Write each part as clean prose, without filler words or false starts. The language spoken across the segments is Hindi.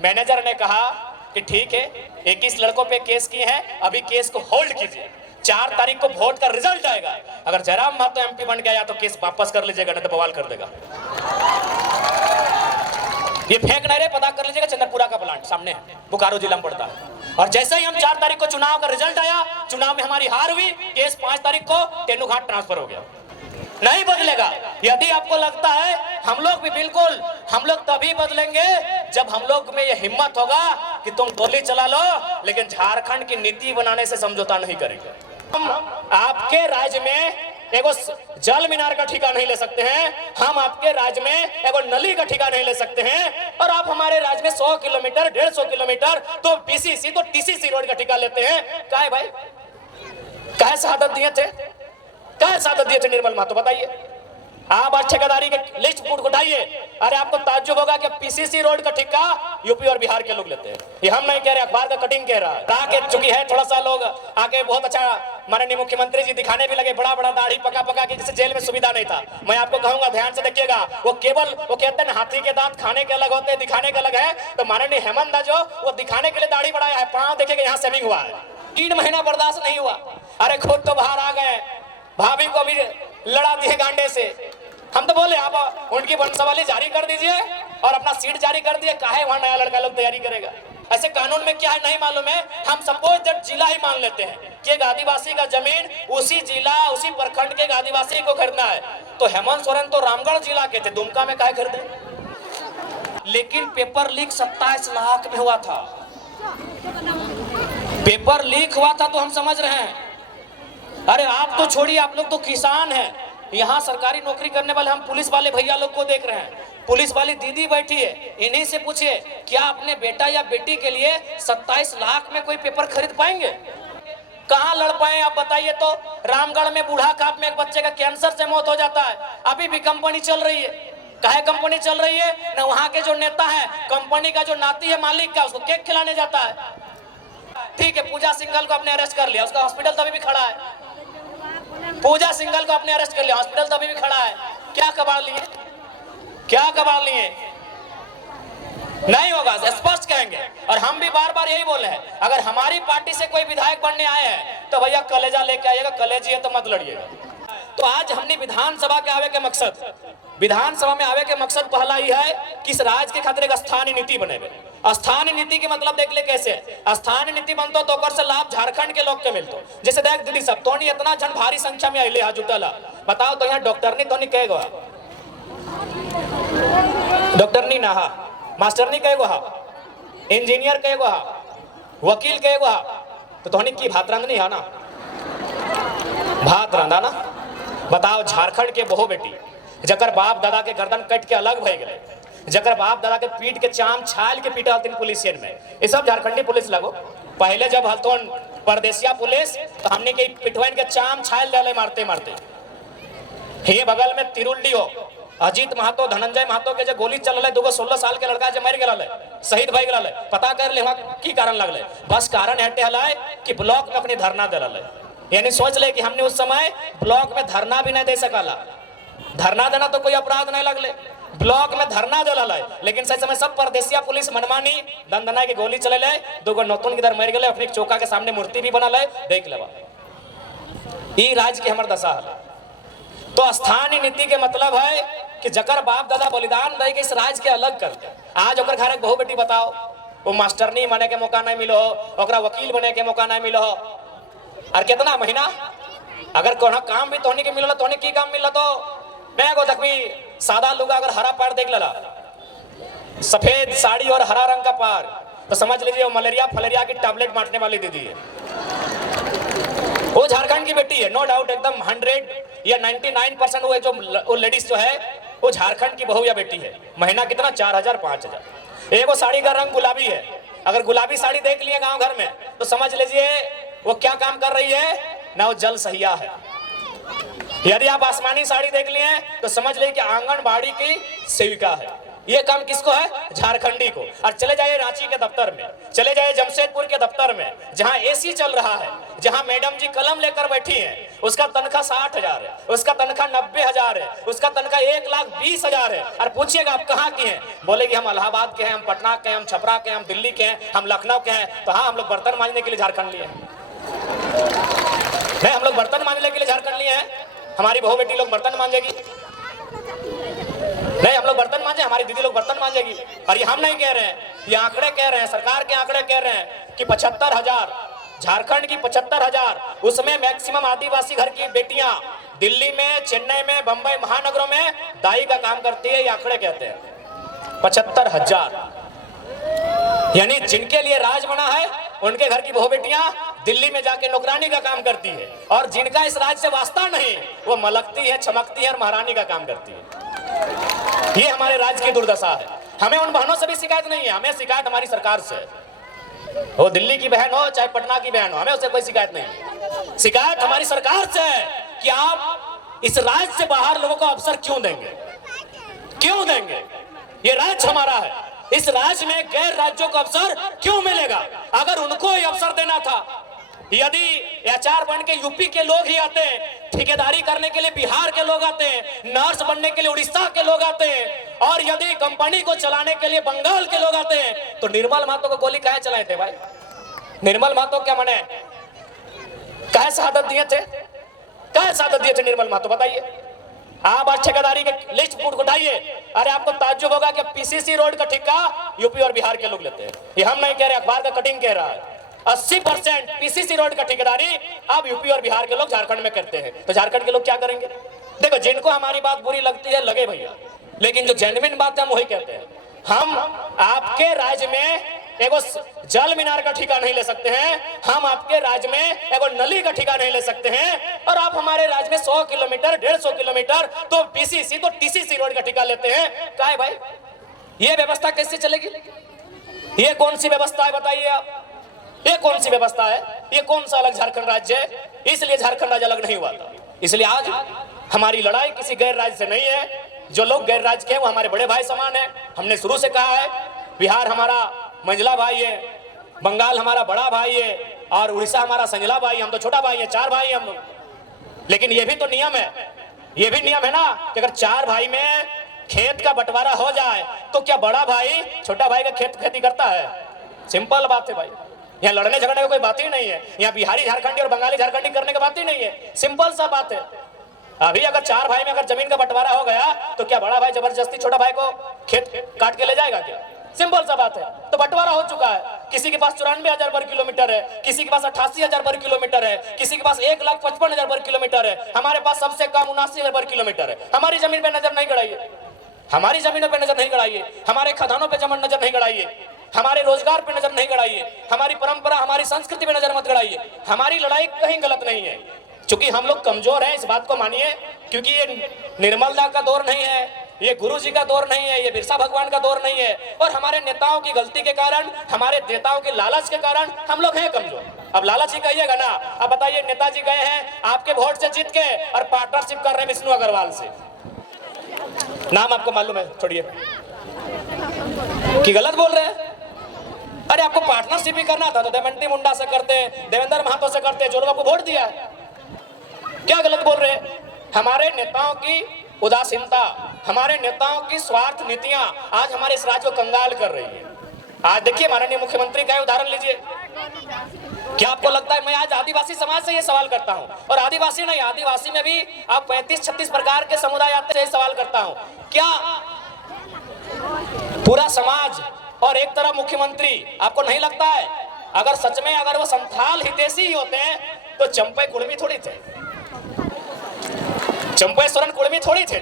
मैनेजर ने कहा कि ठीक है 21 लड़कों पे केस किए हैं, अभी केस को होल्ड कीजिए, 4 तारीख को वोट का रिजल्ट आएगा, अगर जयराम महतो एमपी बन गया तो केस वापस कर लीजिएगा, नहीं तो बवाल कर देगा। ये फेंक नहीं रहे, पता कर लीजिएगा, चंद्रपुरा का प्लांट सामने है, बोकारो जिला में पड़ता है। और जैसे ही हम 4 तारीख को चुनाव का रिजल्ट आया, चुनाव में हमारी हार हुई, केस 5 तारीख को तेनुघाट ट्रांसफर हो गया। नहीं बदलेगा। यदि आपको लगता है हम लोग भी बिल्कुल, हम लोग तभी बदलेंगे जब हम लोग में ये हिम्मत होगा कि तुम गोली चला लो, लेकिन झारखंड की नीति बनाने से समझौता नहीं करेंगे। हम आपके राज्य में एगो जल मीनार का ठेका नहीं ले सकते हैं, हम आपके राज्य में एगो नली का ठेका नहीं ले सकते हैं, और आप हमारे राज्य में 100 किलोमीटर 150 किलोमीटर तो पीसीसी तो टीसीसी रोड का ठेका लेते हैं। काहे भाई, काहे शहादत दिए थे, काहे शहादत दिए थे निर्मल महतो, बताइए। आप आज ठेकेदारी के लिस्ट उठाइए, अरे आपको ताज्जुब होगा कि पीसीसी रोड का ठेका यूपी और बिहार के लोग लेते हैं। ये हम नहीं कह रहे, अखबार का कटिंग कह रहा है। आके चुकी है थोड़ा सा लोग आके बहुत अच्छा माननीय मुख्यमंत्री जी दिखाने भी लगे, बड़ा बड़ा दाढ़ी पका पका के, जैसे जेल में सुविधा नहीं था। मैं आपको कहूंगा ध्यान से देखिएगा, वो केवल वो कहते हैं हाथी के दांत खाने के अलग होते हैं, दिखाने के अलग है। तो माननीय हेमंत दा जो वो दिखाने के लिए दाढ़ी बढ़ाया है, पांव देखिएगा यहाँ सेविंग हुआ है, 3 महीना बर्दाश्त नहीं हुआ। अरे खुद तो बाहर आ गए, भाभी को भी लड़ा दिए गांडे से। हम तो बोले आप उनकी वंशावली जारी कर दीजिए और अपना सीट जारी कर दिए, काहे वहां नया लड़का लोग तैयारी करेगा। ऐसे कानून में क्या है नहीं मालूम है, हम सपोज दैट जिला ही मान लेते हैं कि एक आदिवासी का जमीन उसी जिला उसी प्रखंड के आदिवासी को खरीदना है, तो हेमंत सोरेन तो रामगढ़ जिला के थे, दुमका में काहे खरीदे। लेकिन पेपर लीक 27 लाख में हुआ था, पेपर लीक हुआ था, तो हम समझ रहे हैं। अरे आप तो छोड़िए, आप लोग तो किसान हैं, यहाँ सरकारी नौकरी करने वाले हम पुलिस वाले भैया लोग को देख रहे हैं, पुलिस वाली दीदी बैठी है, इन्हीं से पूछिए क्या अपने बेटा या बेटी के लिए 27 लाख में कोई पेपर खरीद पाएंगे? कहाँ लड़ पाए आप बताइए। तो रामगढ़ में बूढ़ा काप में एक बच्चे का कैंसर से मौत हो जाता है, अभी भी कंपनी चल रही है। काहे कंपनी चल रही है ना, वहाँ के जो नेता है, कंपनी का जो नाती है मालिक का, उसको केक खिलाने जाता है। ठीक है, पूजा सिंघल को अपने अरेस्ट कर लिया, उसका हॉस्पिटल तभी भी खड़ा है। पूजा सिंघल को अपने अरेस्ट कर लिया, हॉस्पिटल तभी भी खड़ा है। क्या कबाड़ लिए, क्या कबाड़ लिए? नहीं होगा, स्पष्ट कहेंगे। और हम भी बार बार यही बोले हैं, अगर हमारी पार्टी से कोई विधायक बनने आए हैं तो भैया कलेजा लेके आइएगा, कलेजी है तो मत लड़िएगा। तो आज हमने विधानसभा के आवे के मकसद, विधानसभा में आवे के मकसद पहला ही है कि इस राज्य के खातिर एक स्थानीय नीति बनेगा। स्थानीय नीति के मतलब देख ले कैसे, स्थानीय नीति बनतो तो ओकर से लाभ झारखंड के लोग के मिलतो। जैसे देख दीदी सब तो नहीं, इतना जन भारी संख्या में आइले जुटला, बताओ तो यहाँ डॉक्टर नहीं तो नहीं कहेगा, डॉक्टर नहीं ना हा, मास्टर नहीं कहेगा हा, इंजीनियर कहेगा हा, वकील कहेगा हा, तो तोहनी की भात रांधनी है ना, भात रांधा ना। बताओ झारखंड के बहु बेटी जकर बाप दादा के गर्दन कट के अलग भय गए, जकर बाप दादा के पीठ के चाम छाल के पीटा हथिन पुलिसियन में, ये सब झारखंडी पुलिस लगो। पहले जब हलतोन परदेसिया पुलिस तो हमने के पिटवाइन के चाम छाल डाले मारते मारते। हे बगल में तिरुल्डी हो, अजीत महतो धनंजय महतो के जो गोली चल रहा है, 16 साल के लड़का जो मर गया शहीद भई गया, पता कर ले वहाँ की कारण लगल। बस कारण हटे हला कि ब्लॉक में अपनी धरना दे रहा, यानी सोच ले कि हमने उस समय ब्लॉक में धरना भी नहीं दे सकाला। धरना देना तो कोई अपराध नहीं लगले, ब्लॉक में धरना दे रहा है, लेकिन सही समय सब परदेसिया पुलिस मनमानी दंदना के गोली चले ले, 2 नौतुन किधर मर गए, अपने चौका के सामने मूर्ति भी बना ले, देख लेवा। ई राज्य की हमार दशा है। तो स्थानीय नीति के मतलब है कि जकर बाप दादा बलिदान दे के इस राज्य के अलग करते। आज ओकर घर एक बहु बेटी बताओ, वो मास्टरनी बने के मौका नहीं मिलो हो, ओकरा वकील बने के मौका नहीं मिलो हो, और कितना महीना अगर कोनो काम भी तोहनी के मिलल, तोहनी की काम मिलल, तो मैं को देखबी सादा लुगा अगर हरा पैर देख लला, सफेद साड़ी और हरा रंग का पैर, तो समझ लीजिए वो मलेरिया फलेरिया की टैबलेट बांटने वाली दीदी है। वो झारखंड की बेटी है, नो डाउट, एकदम 100 या 99% वो जो लेडीज जो है वो झारखंड की बहू या बेटी है। महीना कितना, 4000 5000। एगो साड़ी का रंग गुलाबी है, अगर गुलाबी साड़ी देख लिए गांव घर में तो समझ लीजिए वो क्या काम कर रही है ना, वो जल सहिया है। यदि आप आसमानी साड़ी देख लिए तो समझ लीजिए कि आंगनबाड़ी की सेविका है। ये काम किसको है? झारखंडी को। और चले जाइए रांची के दफ्तर में, चले जाइए जमशेदपुर के दफ्तर में, जहां एसी चल रहा है, जहां मैडम जी कलम लेकर बैठी हैं, उसका तनख्वाह 60,000 है, उसका तनख्वाह 90,000 है, उसका तनख्वाह 1,20,000 है। और पूछिएगा आप कहाँ के हैं, बोले कि हम इलाहाबाद के हैं, हम पटना के हैं, हम छपरा के हैं, हम दिल्ली के हैं, हम लखनऊ के हैं। तो हाँ, हम लोग बर्तन मांजने के लिए झारखंड लिए हैं, हम लोग बर्तन मांजने के लिए झारखंड लिए हैं। हमारी बहू बेटी लोग बर्तन मांजेगी नहीं, हम लोग बर्तन मांजे, हमारी दीदी लोग बर्तन मांजेगी। और ये हम नहीं कह रहे हैं, ये आंकड़े कह रहे हैं, सरकार के आंकड़े कह रहे हैं कि 75,000 झारखंड की 75,000, उसमें मैक्सिमम आदिवासी घर की बेटियां दिल्ली में, चेन्नई में, बंबई महानगरों में दाई का काम करती है। ये आंकड़े कहते हैं 75,000। यानी जिनके लिए राज बना है उनके घर की बहू बेटियां दिल्ली में जाके नौकरानी का काम करती है, और जिनका इस राज से वास्ता नहीं वो मलकती है, चमकती है और महारानी का काम करती है। ये हमारे राज्य की दुर्दशा है। हमें उन बहनों से भी शिकायत नहीं है, हमें शिकायत हमारी सरकार से। वो दिल्ली की बहन हो चाहे पटना की बहन हो, हमें उससे कोई शिकायत नहीं है। शिकायत हमारी सरकार से है कि आप इस राज्य से बाहर लोगों को अवसर क्यों देंगे, क्यों देंगे? ये राज्य हमारा है, इस राज्य में गैर राज्यों को अवसर क्यों मिलेगा? अगर उनको ही अवसर देना था, यदि एचआर बन के यूपी के लोग ही आते, ठेकेदारी करने के लिए बिहार के लोग आते, नर्स बनने के लिए उड़ीसा के लोग आते, और यदि कंपनी को चलाने के लिए बंगाल के लोग आते, तो निर्मल महतो को गोली काहे चलाए थे भाई? निर्मल महतो क्या माने, काहे शहादत दिए थे, काहे शहादत दिए थे निर्मल महतो, बताइए। आप आज ठेकेदारी के लिस्ट उठाइए, अरे आपको ताज्जुब होगा कि पीसीसी रोड का ठेका यूपी और बिहार के लोग लेते हैं। ये हम नहीं कह रहे, अखबार का कटिंग कह रहा है। 80% पीसीसी रोड का ठेकेदारी अब यूपी और बिहार के लोग झारखंड में करते हैं। तो झारखंड के लोग क्या करेंगे? देखो, जिनको हमारी बात बुरी लगती है लगे भैया, लेकिन जो जेन्युइन बात है हम वही कहते हैं। हम आपके राज्य में एगो जल मीनार का ठेका नहीं ले सकते हैं, हम आपके राज्य में एगो नली का ठेका नहीं ले सकते हैं, और आप हमारे राज्य में 100 किलोमीटर 150 किलोमीटर तो पीसीसी तो टीसीसी रोड का ठेका लेते हैं। क्या है भाई, ये व्यवस्था कैसे चलेगी? ये कौन सी व्यवस्था है बताइए आप? ये कौन सी व्यवस्था है? ये कौन सा अलग झारखंड राज्य है? इसलिए झारखंड राज्य अलग नहीं हुआ था। इसलिए आज हमारी लड़ाई किसी गैर राज्य से नहीं है। जो लोग गैर राज्य के हैं वो हमारे बड़े भाई समान है। हमने शुरू से कहा है, बिहार हमारा मंझला भाई है, बंगाल हमारा बड़ा भाई है, और उड़ीसा हमारा संजला भाई, हम तो छोटा भाई है, 4 भाई हम लोग। लेकिन ये भी तो नियम है, ये भी नियम है ना कि अगर 4 भाई में खेत का बंटवारा हो जाए तो क्या बड़ा भाई छोटा भाई का खेती करता है? सिंपल बात है भाई, यहाँ लड़ने झगड़ने की कोई बात ही नहीं है। यहाँ बिहारी झारखंडी और बंगाली झारखंडी करने की बात ही नहीं है, सिंपल सा बात है। अभी अगर 4 भाई में अगर जमीन का बंटवारा हो गया तो क्या बड़ा भाई जबरदस्ती छोटा भाई को खेत काट के ले जाएगा क्या? सिंपल सा बात है। तो बंटवारा हो चुका है, किसी के पास 94,000 वर्ग किलोमीटर है, किसी के पास 88,000 वर्ग किलोमीटर है, किसी के पास 1,55,000 वर्ग किलोमीटर है, हमारे पास सबसे कम 79,000 वर्ग किलोमीटर है। हमारी जमीन पे नजर नहीं गड़ाइए, हमारी जमीनों पे नजर नहीं गड़ाइए, हमारे खदानों पे जमीन नजर नहीं गड़ाइए, हमारे रोजगार पे नजर नहीं गड़ाइए, हमारी परंपरा हमारी संस्कृति पे नजर मत गड़ाइए। हमारी लड़ाई कहीं गलत नहीं है, क्योंकि हम लोग कमजोर हैं, इस बात को मानिए। क्योंकि ये निर्मलदा का दौर नहीं है, ये गुरु जी का दौर नहीं है, ये बिरसा भगवान का दौर नहीं है, और हमारे नेताओं की गलती के कारण, हमारे नेताओं के लालच के कारण हम लोग हैं कमजोर। अब लालच ही कहिएगा ना। अब बताइए, नेताजी गए हैं आपके वोट से जीत के और पार्टनरशिप कर रहे हैं विष्णु अग्रवाल से, नाम आपको मालूम है, छोड़िए कि गलत बोल रहे हैं। अरे आपको पार्टनरशिप ही करना था तो देवेंद्र मुंडा से करते, देवेंद्र महतो से करते, जो लोग आपको वोट दिया। क्या गलत बोल रहे हैं? हमारे नेताओं की उदासीनता, हमारे नेताओं की स्वार्थ नीतियां आज हमारे इस राज्य को कंगाल कर रही है। आज देखिए, माननीय मुख्यमंत्री का उदाहरण लीजिए। क्या आपको लगता है, मैं आज आदिवासी समाज से ये सवाल करता हूं, और आदिवासी नहीं, आदिवासी में भी आप 35-36 प्रकार के समुदाय आते हैं, सवाल करता हूं, क्या पूरा समाज और एक तरफ मुख्यमंत्री, आपको नहीं लगता है अगर सच में अगर वो संथाल हितैषी ही होते हैं तो चंपई कुर्मी थोड़ी थे, चंपई सोरेन कुर्मी थोड़ी थे,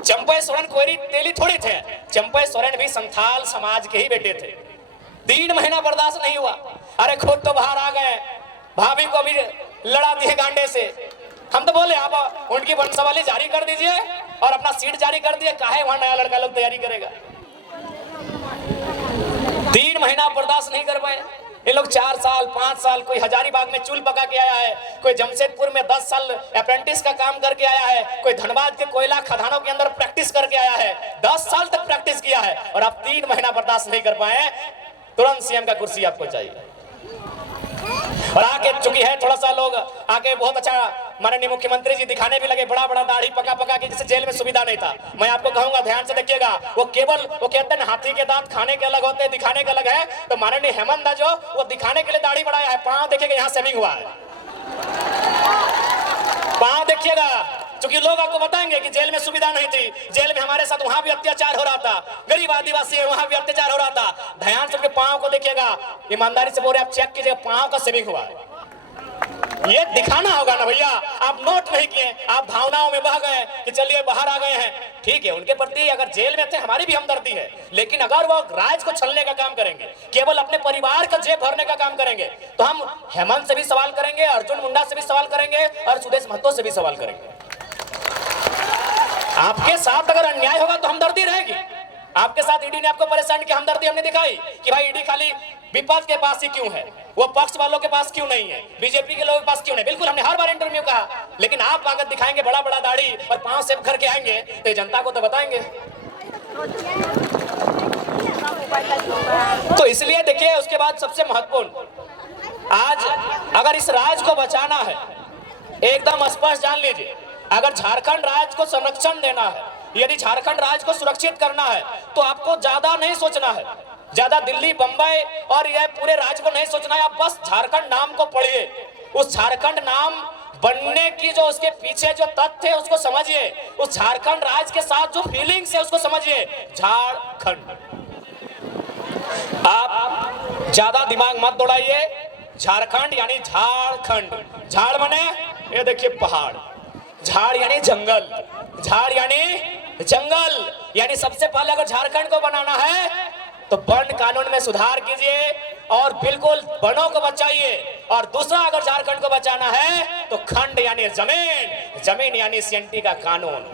चंपई सोरेन कोयरी तेली थोड़ी थे, चंपई सोरेन भी संथाल समाज के ही बेटे थे। 3 महीना बर्दाश्त नहीं हुआ, अरे खुद तो बाहर आ गए, भाभी को भी लड़ा दिए गांडे से। हम तो बोले आप उनकी वंशावली जारी कर दीजिए और अपना सीट जारी कर दिए, काहे वहां नया लड़का लोग तैयारी करेगा। 3 महीना बर्दाश्त नहीं कर पाए, ये लोग 4 साल 5 साल, कोई हजारीबाग में चूल पका के आया है, कोई जमशेदपुर में 10 साल अप्रेंटिस का काम करके आया है, कोई धनबाद के कोयला खदानों के अंदर प्रैक्टिस करके आया है, 10 साल तक प्रैक्टिस किया है, और आप 3 महीना बर्दाश्त नहीं कर पाए, तुरंत सीएम का कुर्सी आपको चाहिए। और आके चुकी है थोड़ा सा लोग आके बहुत अच्छा माननीय मुख्यमंत्री जी दिखाने भी लगे, बड़ा बड़ा दाढ़ी पका पका के, जिसे जेल में सुविधा नहीं था। मैं आपको कहूंगा ध्यान से देखिएगा, वो केवल वो कहते हैं हाथी के दांत खाने के अलग होते हैं, दिखाने के अलग है। तो माननीय हेमंत जो वो दिखाने के लिए दाढ़ी बढ़ाया है, पांव देखिएगा यहाँ सेविंग हुआ है, पांव देखिएगा, क्योंकि लोग आपको बताएंगे कि जेल में सुविधा नहीं थी, जेल में हमारे साथ वहां भी अत्याचार हो रहा था, गरीब आदिवासी है वहां भी अत्याचार हो रहा था। ध्यान से पांव को देखिएगा, ईमानदारी से बोल रहे आप चेक कीजिएगा, पांव का सेविंग हुआ है। ये दिखाना होगा ना भैया, आप नोट नहीं किए, आप भावनाओं में बह गए कि चलिए बाहर आ गए हैं, ठीक है, उनके प्रति अगर जेल में थे हमारी भी हमदर्दी है, लेकिन अगर वो राज को छलने का काम करेंगे, केवल अपने परिवार का जेब भरने का काम करेंगे, तो हम हेमंत से भी सवाल करेंगे, अर्जुन मुंडा से भी सवाल करेंगे, और सुदेश महतो से भी सवाल करेंगे। आपके साथ अगर अन्याय होगा तो हमदर्दी रहेगी। आपके साथ ईडी ने आपको परेशान किया, हमदर्दी हमने दिखाई कि भाई ईडी खाली विपक्ष के पास ही क्यों है, वो पक्ष वालों के पास क्यों नहीं है, बीजेपी के लोगों के पास क्यों नहीं। बिल्कुल हमने हर बार इंटरव्यू कहा, लेकिन आप आकर दिखाएंगे बड़ा बड़ा दाढ़ी और पांव सेव करके आएंगे तो जनता को तो बताएंगे। तो इसलिए देखिए, उसके बाद सबसे महत्वपूर्ण, आज अगर इस राज्य को बचाना है, एकदम स्पष्ट जान लीजिए, अगर झारखंड राज्य को संरक्षण देना है, यदि झारखंड राज्य को सुरक्षित करना है, तो आपको ज्यादा नहीं सोचना है, ज्यादा दिल्ली बंबई और यह पूरे राज्य को नहीं सोचना है, आप बस झारखंड नाम को पढ़िए, उस झारखंड नाम बनने की जो उसके पीछे जो तथ्य है उसको समझिए, उस झारखंड राज्य के साथ जो फीलिंग्स है उसको समझिए। झारखंड, आप ज्यादा दिमाग मत दौड़ाइए, झारखंड यानी झारखंड, झाड़ बने ये देखिए पहाड़, झाड़ यानी जंगल, झाड़ यानी जंगल, यानी सबसे पहले अगर झारखंड को बनाना है तो वन कानून में सुधार कीजिए और बिल्कुल वनों को बचाइए, और दूसरा अगर झारखंड को बचाना है तो खंड यानी जमीन, जमीन यानी सीएनटी का कानून,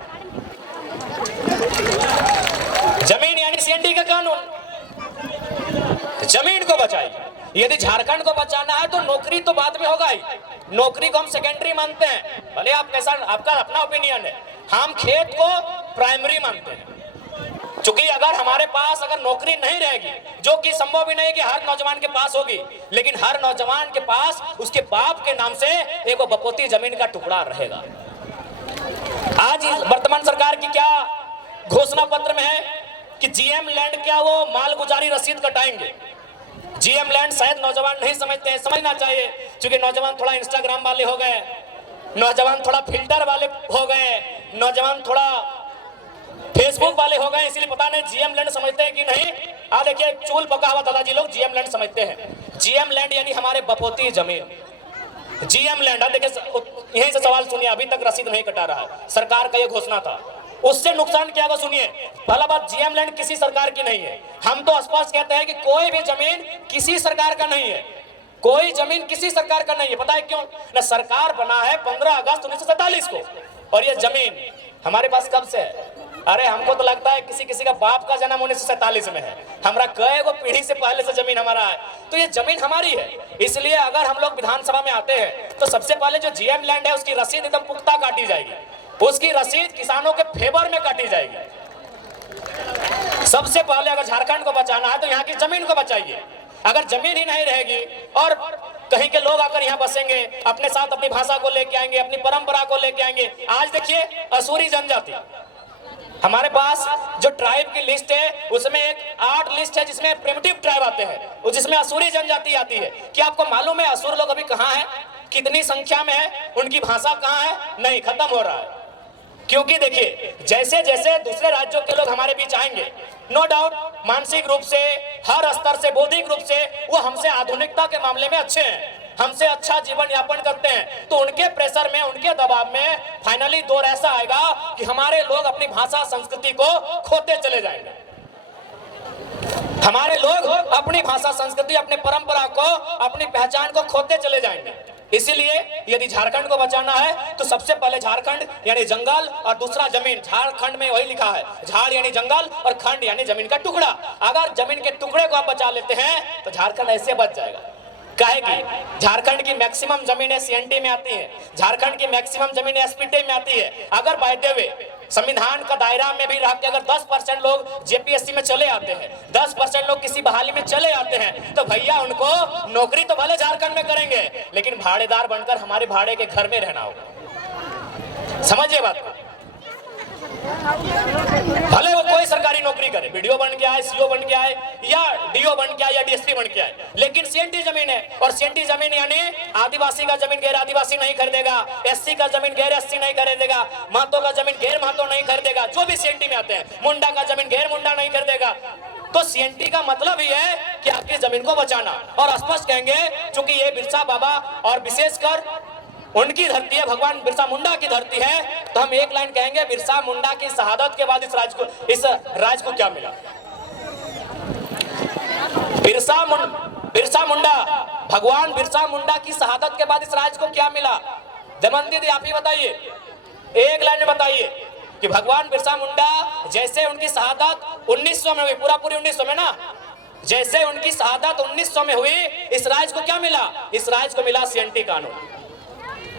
जमीन यानी सीएनटी का कानून, जमीन को बचाइए। यदि झारखंड को बचाना है तो नौकरी तो बाद में होगा ही, नौकरी को हम सेकेंडरी मानते हैं, भले आप कैसा, आपका अपना ओपिनियन है, हम खेत को प्राइमरी मानते हैं। क्योंकि अगर हमारे पास अगर नौकरी नहीं रहेगी, जो कि संभव भी नहीं कि हर नौजवान के पास होगी, लेकिन हर नौजवान के पास उसके बाप के नाम से एक बपोती जमीन का टुकड़ा रहेगा। आज वर्तमान सरकार की क्या घोषणा पत्र में है कि जीएम लैंड क्या वो मालगुजारी रसीद कटाएंगे। जीएम लैंड शायद नौजवान नहीं समझते हैं, समझना चाहिए, क्योंकि नौजवान थोड़ा इंस्टाग्राम वाले हो गए, नौजवान थोड़ा फिल्टर वाले हो गए, नौजवान थोड़ा फेसबुक वाले हो गए, इसलिए पता नहीं जीएम लैंड समझते हैं कि नहीं। आ देखिए, चूल पका हुआ दादाजी लोग जीएम लैंड समझते हैं। जीएम लैंड यानी हमारे बपोती जमीन, जीएम लैंड। देखिए यहीं से सवाल सुनिए, अभी तक रसीद नहीं कटा रहा है, सरकार का यह घोषणा था, उससे नुकसान क्या होगा सुनिए। पहला बात, जीएम लैंड किसी सरकार की नहीं है, हम तो स्पष्ट कहते हैं कि कोई भी जमीन किसी सरकार का नहीं है, कोई जमीन किसी सरकार का नहीं है। पता है क्यों ना? सरकार बना है 15 अगस्त 1947 को, और ये जमीन हमारे पास कब से है? अरे हमको तो लगता है किसी किसी का बाप का जन्म 1947 में है, हमारा कई गो पीढ़ी से पहले से जमीन हमारा है, तो ये जमीन हमारी है। इसलिए अगर हम लोग विधानसभा में आते हैं तो सबसे पहले जो जीएम लैंड है उसकी रसीद एकदम पुख्ता काटी जाएगी, उसकी रसीद किसानों के फेवर में काटी जाएगी। सबसे पहले अगर झारखंड को बचाना है तो यहाँ की जमीन को बचाइए। अगर जमीन ही नहीं रहेगी और कहीं के लोग आकर यहाँ बसेंगे, अपने साथ अपनी भाषा को लेके आएंगे, अपनी परंपरा को लेके आएंगे। आज देखिए असूरी जनजाति, हमारे पास जो ट्राइब की लिस्ट है उसमें एक 8 लिस्ट है जिसमें प्रिमिटिव ट्राइब आते हैं, जिसमें असूरी जनजाति आती है। क्या आपको मालूम है असुर लोग अभी कहाँ है, कितनी संख्या में है, उनकी भाषा कहाँ है? नहीं, खत्म हो रहा है। क्योंकि देखिए जैसे जैसे दूसरे राज्यों के लोग हमारे बीच आएंगे, नो डाउट मानसिक रूप से, हर स्तर से, बौद्धिक रूप से वो हमसे आधुनिकता के मामले में अच्छे हैं, हमसे अच्छा जीवन यापन करते हैं, तो उनके प्रेशर में, उनके दबाव में फाइनली दौर ऐसा आएगा कि हमारे लोग अपनी भाषा संस्कृति को खोते चले जाएंगे। हमारे लोग अपनी भाषा संस्कृति, अपनी परंपरा को, अपनी पहचान को खोते चले जाएंगे। इसीलिए यदि झारखंड को बचाना है तो सबसे पहले झारखंड यानी जंगल और दूसरा जमीन। झारखंड में वही लिखा है, झाड़ यानी जंगल और खंड यानी जमीन का टुकड़ा। अगर जमीन के टुकड़े को आप बचा लेते हैं तो झारखंड ऐसे बच जाएगा। काहे की झारखंड की मैक्सिमम जमीनें सीएनटी में आती हैं, झारखंड की मैक्सिमम जमीनें एसपीटी में आती है। अगर बाय द वे संविधान का दायरा में भी रह के अगर 10% लोग जेपीएससी में चले आते हैं, 10% लोग किसी बहाली में चले आते हैं, तो भैया उनको नौकरी तो भले झारखंड में करेंगे, लेकिन भाड़ेदार बनकर हमारे भाड़े के घर में रहना होगा। समझिए बात को। भले वो कोई सरकारी नौकरी करे, बीडीओ बन के आए, सीओ बन के आए, या डीओ बन के आए, या डीएसपी बन के आए, लेकिन सीएनटी जमीन है। और सीएनटी जमीन यानी आदिवासी का जमीन गैर आदिवासी नहीं खरीदेगा, एससी का जमीन गैर एससी नहीं खरीदेगा, महतो का जमीन गैर महतो नहीं खरीदेगा, जो भी सीएनटी में आते हैं, मुंडा का जमीन गैर मुंडा नहीं खरीदेगा। तो सीएनटी का मतलब ही है कि आपकी जमीन को बचाना। और स्पष्ट कहेंगे, चूंकि ये बिरसा बाबा और विशेषकर उनकी धरती है, भगवान बिरसा मुंडा की धरती है, तो हम एक लाइन कहेंगे, बिरसा मुंडा की शहादत के बाद इस राज को क्या मिला? बिरसा मुंडा, भगवान बिरसा मुंडा की शहादत के बाद इस राज्य को क्या मिला? दमन दीदी आप ही बताइए, एक लाइन में बताइए कि भगवान बिरसा मुंडा जैसे उनकी शहादत 1900 में हुई, पूरी 1900 में ना, जैसे उनकी शहादत 1900 में हुई, इस राज्य को क्या मिला? इस राज्य को मिला सीएनटी कानून।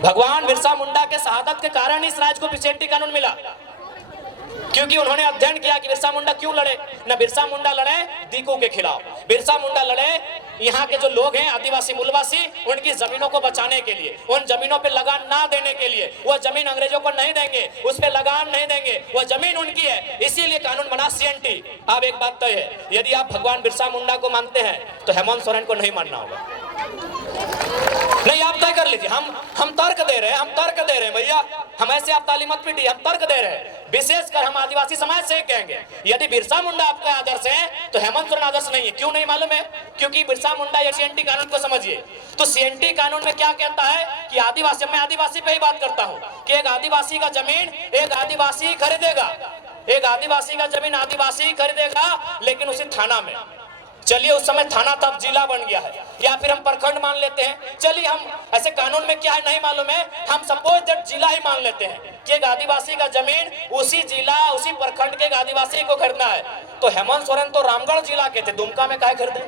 भगवान बिरसा मुंडा के शहादत के कारण इस राज्य को सीएनटी कानून मिला, क्योंकि उन्होंने अध्ययन किया कि बिरसा मुंडा क्यों लड़े। न बिरसा मुंडा लड़े दीकू के खिलाफ, बिरसा मुंडा लड़े यहाँ के जो लोग हैं आदिवासी मूलवासी, उनकी जमीनों को बचाने के लिए, उन जमीनों पे लगान ना देने के लिए। वो जमीन अंग्रेजों को नहीं देंगे, उस पे लगान नहीं देंगे, वो जमीन उनकी है, इसीलिए कानून बना सीएनटी। अब एक बात तय है, यदि आप भगवान बिरसा मुंडा को मानते हैं तो हेमंत सोरेन को नहीं मानना होगा। नहीं, आप तय कर लीजिए। हम तर्क दे रहे हैं, हम तर्क दे रहे हैं भैया, हम ऐसे आप ताली मत पीटिए, हम तर्क दे रहे हैं। विशेषकर हम आदिवासी समाज से कहेंगे, यदि बिरसा मुंडा आपका आदर्श है तो हेमंत सोरेन आदर्श नहीं है। क्यों नहीं मालूम है? क्योंकि बिरसा मुंडा या सीएनटी कानून को समझिए, तो सीएनटी कानून में क्या कहता है कि आदिवासी, मैं आदिवासी पे ही बात करता हूं, कि एक आदिवासी का जमीन एक आदिवासी खरीदेगा, एक आदिवासी का जमीन आदिवासी खरीदेगा, लेकिन उसी थाना में, चलिए उस समय थाना तब जिला बन गया है, या फिर हम प्रखंड मान लेते हैं, चलिए हम ऐसे कानून में क्या है नहीं मालूम है, हम सपोज दैट जिला ही मान लेते हैं कि एक आदिवासी का जमीन उसी जिला उसी प्रखंड के एक आदिवासी को खरीदना है। तो हेमंत सोरेन तो रामगढ़ जिला के थे, दुमका में काहे खरीदे?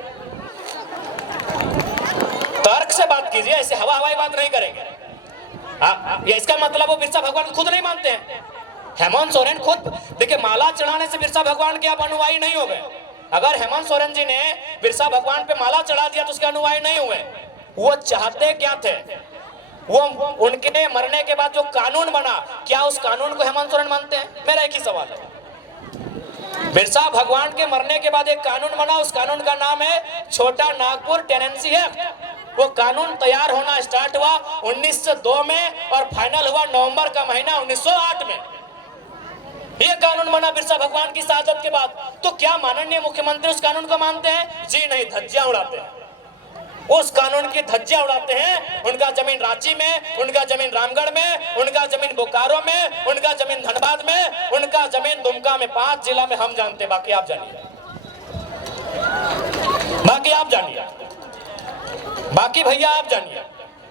तर्क से बात कीजिए, ऐसे हवाई बात नहीं करेंगे। ये इसका मतलब वो बिरसा भगवान खुद नहीं मानते हैं। हेमंत सोरेन खुद देखिए, माला चढ़ाने से बिरसा भगवान के आप अनुयायी नहीं हो गए। अगर हेमंत सोरेन जी ने बिरसा भगवान पे माला चढ़ा दिया तो उसके अनुयायी नहीं हुए। वो चाहते क्या थे? वो उनके मरने के बाद जो कानून बना, क्या उस कानून को हेमंत सोरेन मानते हैं? मेरा एक ही सवाल है। बिरसा भगवान के मरने के बाद एक कानून बना, उस कानून का नाम है छोटा नागपुर टेनेंसी एक्ट। वो कानून तैयार होना स्टार्ट हुआ 1902 में और फाइनल हुआ नवंबर का महीना 1908 में। ये कानून बना बिरसा भगवान की शहादत के बाद। तो क्या माननीय मुख्यमंत्री उस कानून को मानते हैं? जी नहीं, धज्जियां उड़ाते हैं, उस कानून की धज्जियां उड़ाते हैं। उनका जमीन रांची में, उनका जमीन रामगढ़ में, उनका जमीन बोकारो में, उनका जमीन धनबाद में, उनका जमीन दुमका में, 5 जिला में हम जानते, बाकी आप जानिए, बाकी आप जानिए, बाकी भैया आप जानिए।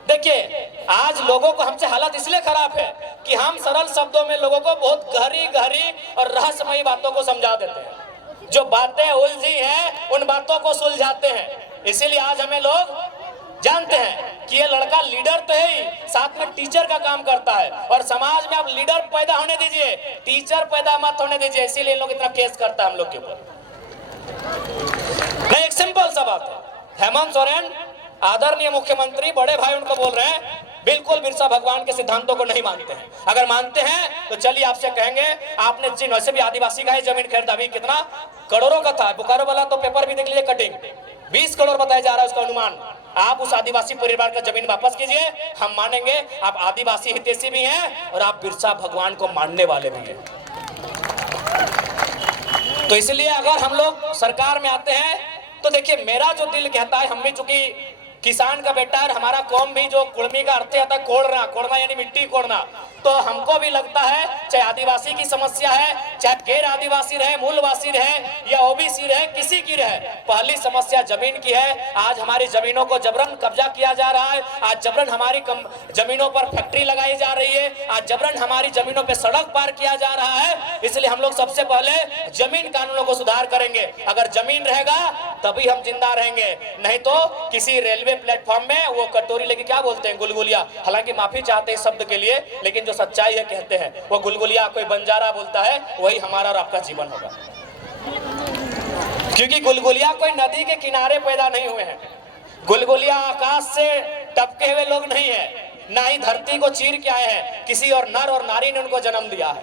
देखिए, आज लोगों को हमसे हालत इसलिए खराब है कि हम सरल शब्दों में लोगों को बहुत गहरी गहरी और रहस्यमयी बातों को समझा देते हैं। जो बातें उलझी हैं उन बातों को सुलझाते हैं। इसीलिए आज हमें लोग जानते हैं कि ये लड़का लीडर तो है ही, साथ में टीचर का काम करता है। और समाज में आप लीडर पैदा होने दीजिए, टीचर पैदा मत होने दीजिए। इसीलिए लोग इतना केस करता है हम लोग के ऊपर। नहीं, एक सिंपल सा बात है, हेमंत सोरेन आदरणीय मुख्यमंत्री बड़े भाई उनको बोल रहे हैं, बिल्कुल बिरसा भगवान के सिद्धांतों को नहीं मानते हैं। अगर मानते हैं तो चलिए आपसे कहेंगे, आपने जिन वैसे भी आदिवासी का ही जमीन खरीदा, अभी कितना करोड़ों का था, बोकारो वाला तो पेपर भी देख लीजिए, कटिंग 20 करोड़ बताया जा रहा है उसका अनुमान। आप उस आदिवासी परिवार का जमीन वापस कीजिए, हम मानेंगे आप आदिवासी हितैषी भी हैं और आप बिरसा भगवान को मानने वाले भी हैं। तो इसलिए अगर हम लोग सरकार में आते हैं तो देखिए, मेरा जो दिल कहता है, हम भी चूंकि किसान का बेटा है, हमारा कौम भी जो कुर्मी का अर्थ आता है कोड़ना, कोड़ना यानी मिट्टी कोड़ना, तो हमको भी लगता है चाहे आदिवासी की समस्या है, चाहे गैर आदिवासी रहे, मूलवासी रहे या ओबीसी रहे, किसी की रहे, पहली समस्या जमीन की है। आज हमारी जमीनों को जबरन कब्जा किया जा रहा है, आज जबरन हमारी जमीनों पर फैक्ट्री लगाई जा रही है, आज जबरन हमारी जमीनों पर सड़क पार किया जा रहा है। इसलिए हम लोग सबसे पहले जमीन कानूनों को सुधार करेंगे। अगर जमीन रहेगा तभी हम जिंदा रहेंगे, नहीं तो किसी रेलवे रेलवे प्लेटफॉर्म में वो कटोरी लेके क्या बोलते हैं, गुलगुलिया। हालांकि माफी चाहते हैं इस शब्द के लिए, लेकिन जो सच्चाई है कहते हैं वो गुलगुलिया कोई बंजारा बोलता है, वही हमारा और आपका जीवन होगा। क्योंकि गुलगुलिया कोई नदी के किनारे पैदा नहीं हुए हैं, गुलगुलिया आकाश से टपके हुए लोग नहीं है, ना ही धरती को चीर के आए हैं। किसी और नर और नारी ने उनको जन्म दिया है,